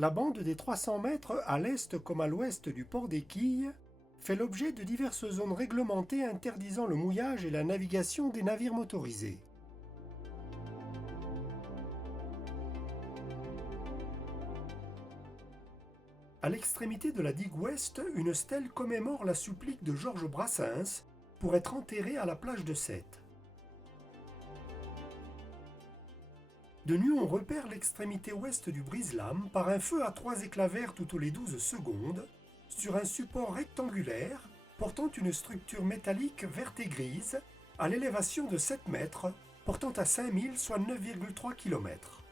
La bande des 300 mètres à l'est comme à l'ouest du port des Quilles fait l'objet de diverses zones réglementées interdisant le mouillage et la navigation des navires motorisés. À l'extrémité de la digue ouest, une stèle commémore la supplique de Georges Brassens pour être enterré à la plage de Sète. De nuit, on repère l'extrémité ouest du brise-lames par un feu à 3 éclats verts toutes les 12 secondes sur un support rectangulaire portant une structure métallique verte et grise à l'élévation de 7 mètres, portant à 5000, soit 9,3 km.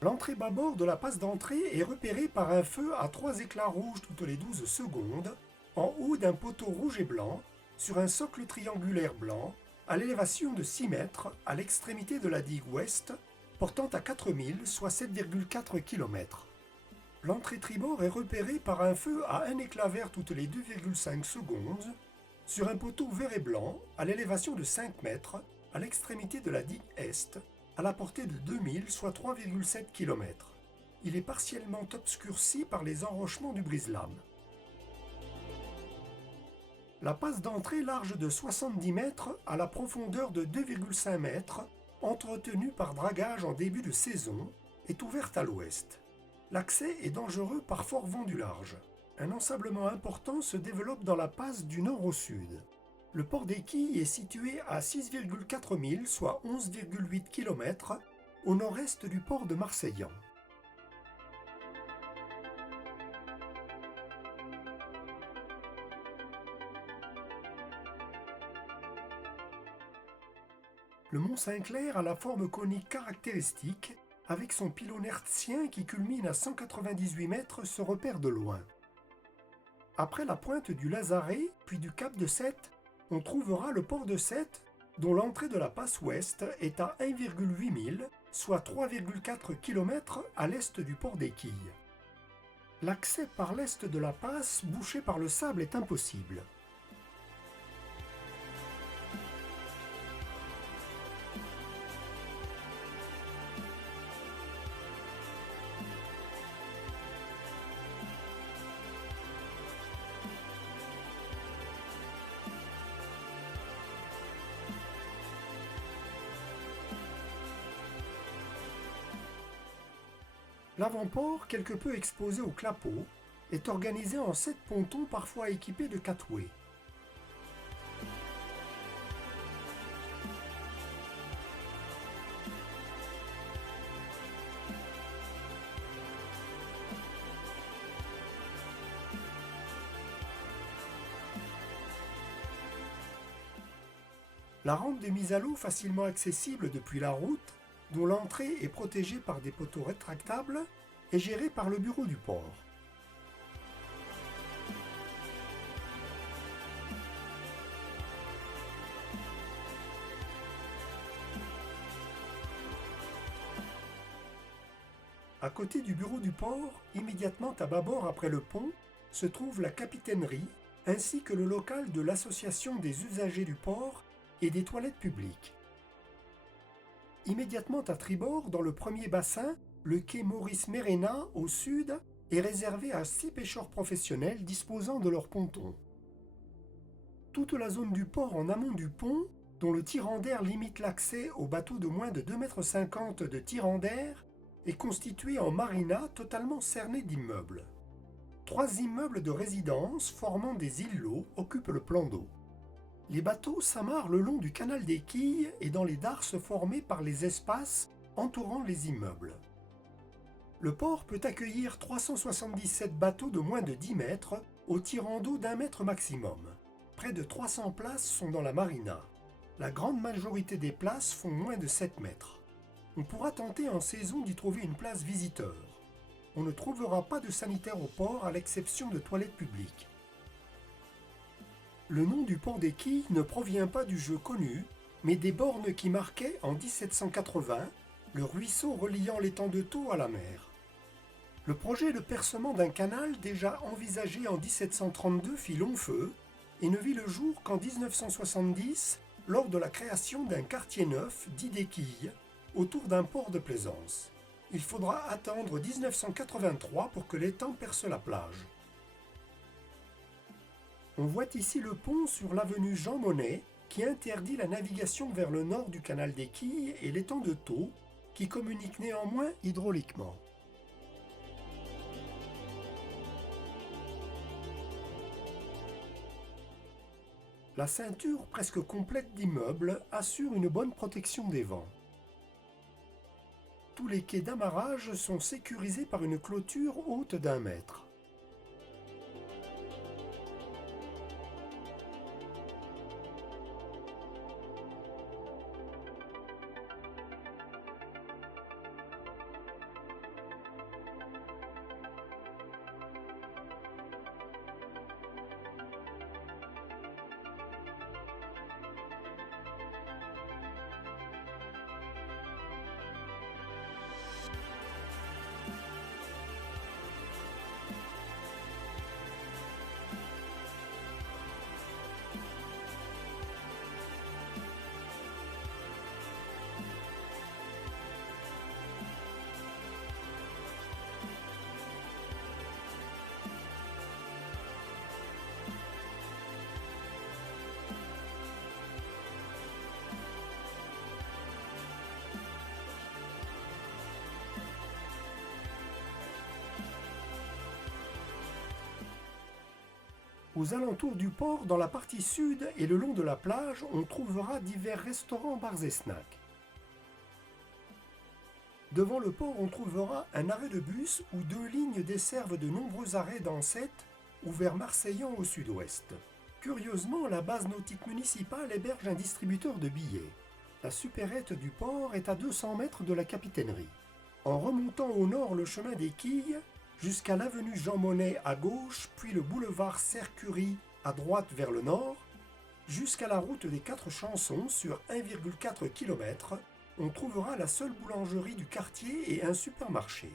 L'entrée bâbord de la passe d'entrée est repérée par un feu à 3 éclats rouges toutes les 12 secondes en haut d'un poteau rouge et blanc sur un socle triangulaire blanc à l'élévation de 6 mètres à l'extrémité de la digue ouest, portant à 4000, soit 7,4 km. L'entrée tribord est repérée par un feu à un éclat vert toutes les 2,5 secondes sur un poteau vert et blanc à l'élévation de 5 mètres à l'extrémité de la digue est, à la portée de 2000, soit 3,7 km. Il est partiellement obscurci par les enrochements du brise-lames. La passe d'entrée large de 70 mètres à la profondeur de 2,5 mètres, entretenue par dragage en début de saison, est ouverte à l'ouest. L'accès est dangereux par fort vent du large. Un ensablement important se développe dans la passe du nord au sud. Le port des Quilles est situé à 6,4 milles, soit 11,8 km, au nord-est du port de Marseillan. Le mont Saint-Clair a la forme conique caractéristique, avec son pylône hertzien qui culmine à 198 mètres se repère de loin. Après la pointe du Lazaret, puis du cap de Sète, on trouvera le port de Sète, dont l'entrée de la passe ouest est à 1,8 milles, soit 3,4 km à l'est du port des Quilles. L'accès par l'est de la passe, bouché par le sable, est impossible. L'avant-port, quelque peu exposé au clapot, est organisé en 7 pontons parfois équipés de catoués. La rampe de mise à l'eau, facilement accessible depuis la route, dont l'entrée est protégée par des poteaux rétractables, est gérée par le bureau du port. À côté du bureau du port, immédiatement à bâbord après le pont, se trouve la capitainerie, ainsi que le local de l'association des usagers du port et des toilettes publiques. Immédiatement à tribord, dans le premier bassin, le quai Maurice-Mérena, au sud, est réservé à 6 pêcheurs professionnels disposant de leurs pontons. Toute la zone du port en amont du pont, dont le tirant d'air limite l'accès aux bateaux de moins de 2,50 m de tirant d'air, est constituée en marina totalement cernée d'immeubles. 3 immeubles de résidence formant des îlots occupent le plan d'eau. Les bateaux s'amarrent le long du canal des Quilles et dans les darses formés par les espaces entourant les immeubles. Le port peut accueillir 377 bateaux de moins de 10 mètres au tirant d'eau d'1 mètre maximum. Près de 300 places sont dans la marina. La grande majorité des places font moins de 7 mètres. On pourra tenter en saison d'y trouver une place visiteur. On ne trouvera pas de sanitaire au port à l'exception de toilettes publiques. Le nom du port des Quilles ne provient pas du jeu connu, mais des bornes qui marquaient en 1780 le ruisseau reliant l'étang de Thau à la mer. Le projet de percement d'un canal déjà envisagé en 1732 fit long feu et ne vit le jour qu'en 1970 lors de la création d'un quartier neuf dit des Quilles, autour d'un port de plaisance. Il faudra attendre 1983 pour que l'étang perce la plage. On voit ici le pont sur l'avenue Jean Monnet qui interdit la navigation vers le nord du canal des Quilles et l'étang de Thau qui communiquent néanmoins hydrauliquement. La ceinture presque complète d'immeubles assure une bonne protection des vents. Tous les quais d'amarrage sont sécurisés par une clôture haute d'1 mètre. Aux alentours du port, dans la partie sud et le long de la plage, on trouvera divers restaurants, bars et snacks. Devant le port, on trouvera un arrêt de bus où 2 lignes desservent de nombreux arrêts dans Sète ou vers Marseillan au sud-ouest. Curieusement, la base nautique municipale héberge un distributeur de billets. La supérette du port est à 200 mètres de la capitainerie. En remontant au nord le chemin des Quilles, jusqu'à l'avenue Jean Monnet à gauche, puis le boulevard Serre-Curie à droite vers le nord, jusqu'à la route des 4 Chansons sur 1,4 km, on trouvera la seule boulangerie du quartier et un supermarché.